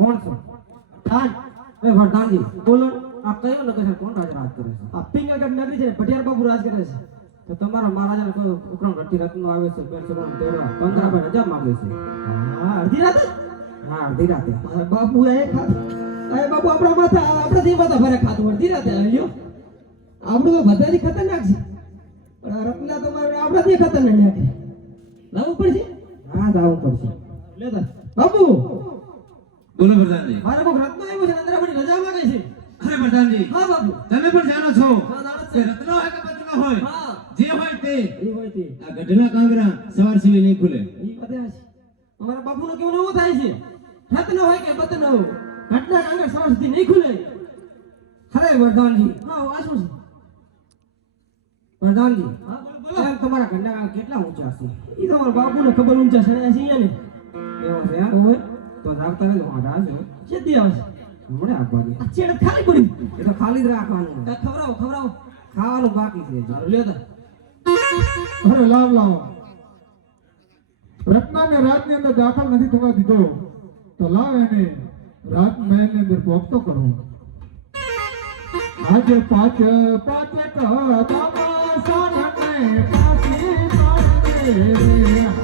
કોણ છો? ધાન એ વરદાનજી બોલો. આ કયો નગર છે? કોણ રાજ રાજ કરે છે? આ પિંગલગઢ નગરી છે, ભટિયાર બાબુ રાજ કરે છે. તો તમારા મહારાજા કોઈ ઉપરાંત રતી રત્નો આવે છે, પેર છે કોણ તેરવા 15,000 માંગે છે. હા અડધી રાતે હા અડધી રાતે. અરે બાપુ એ ખાત એ બાપુ આપણા માથા આપણા થી માથા ભરે ખાતું અડધી રાતે આવ્યો. આપણું તો બધાથી ખતરનાક છે, પણ આ રત્ના તો આપણાથી ખતરનાક નાખે. લાવવું પડશે. હા જાવું પડશે. લેતા બાપુ બોલો પ્રધાનજી. મારે કોક રત્ન આવ્યો છે, અંદર આપણી રજા માંગે છે. અરે પ્રધાનજી, હા બાપુ. તમે પણ જાણો છો હા જાણો કે છે. રત્નો હોય કે પત્નો હોય, હા જે હોય તે એ હોય તે આ ગઢના કાંગરા સવાર સિવાય નહીં ખુલે. એ બધા છે. અમારા બાપુનું કેવું એવું થાય છે, રત્ન હોય કે પત્ન હોય ઘટના કાંગર સવાર સુધી નહીં ખુલે. અરે વરદાનજી, હા આ શું છે? વરદાનજી હા બોલો બોલો. એમ તમારા ઘરના કેટલા ઊંચા છે? એ તો અમારા બાપુને ખબર ઊંચા સણ્યા છે અહીંયા ને. એવો છે એમ? ઓય તો જાગતા રહેજો, હાડા છે છેતી આવે છે. હમણે આપવાની. આ છેડ ખાલી પડી. એ તો ખાલી જ રાખવાનું. ખવડાવો ખવડાવો. ખાવાનું બાકી છે હજી. સારું લ્યો તા. અરે લાવ લાવ રત્નાને રાજની અંદર દાખલ નથી થવા દીધો તો લાવ એને રાજ મહેલની અંદર પોખતો કરો. આજે પાંચ પાંચ કદમ સાનને પાછી પાડે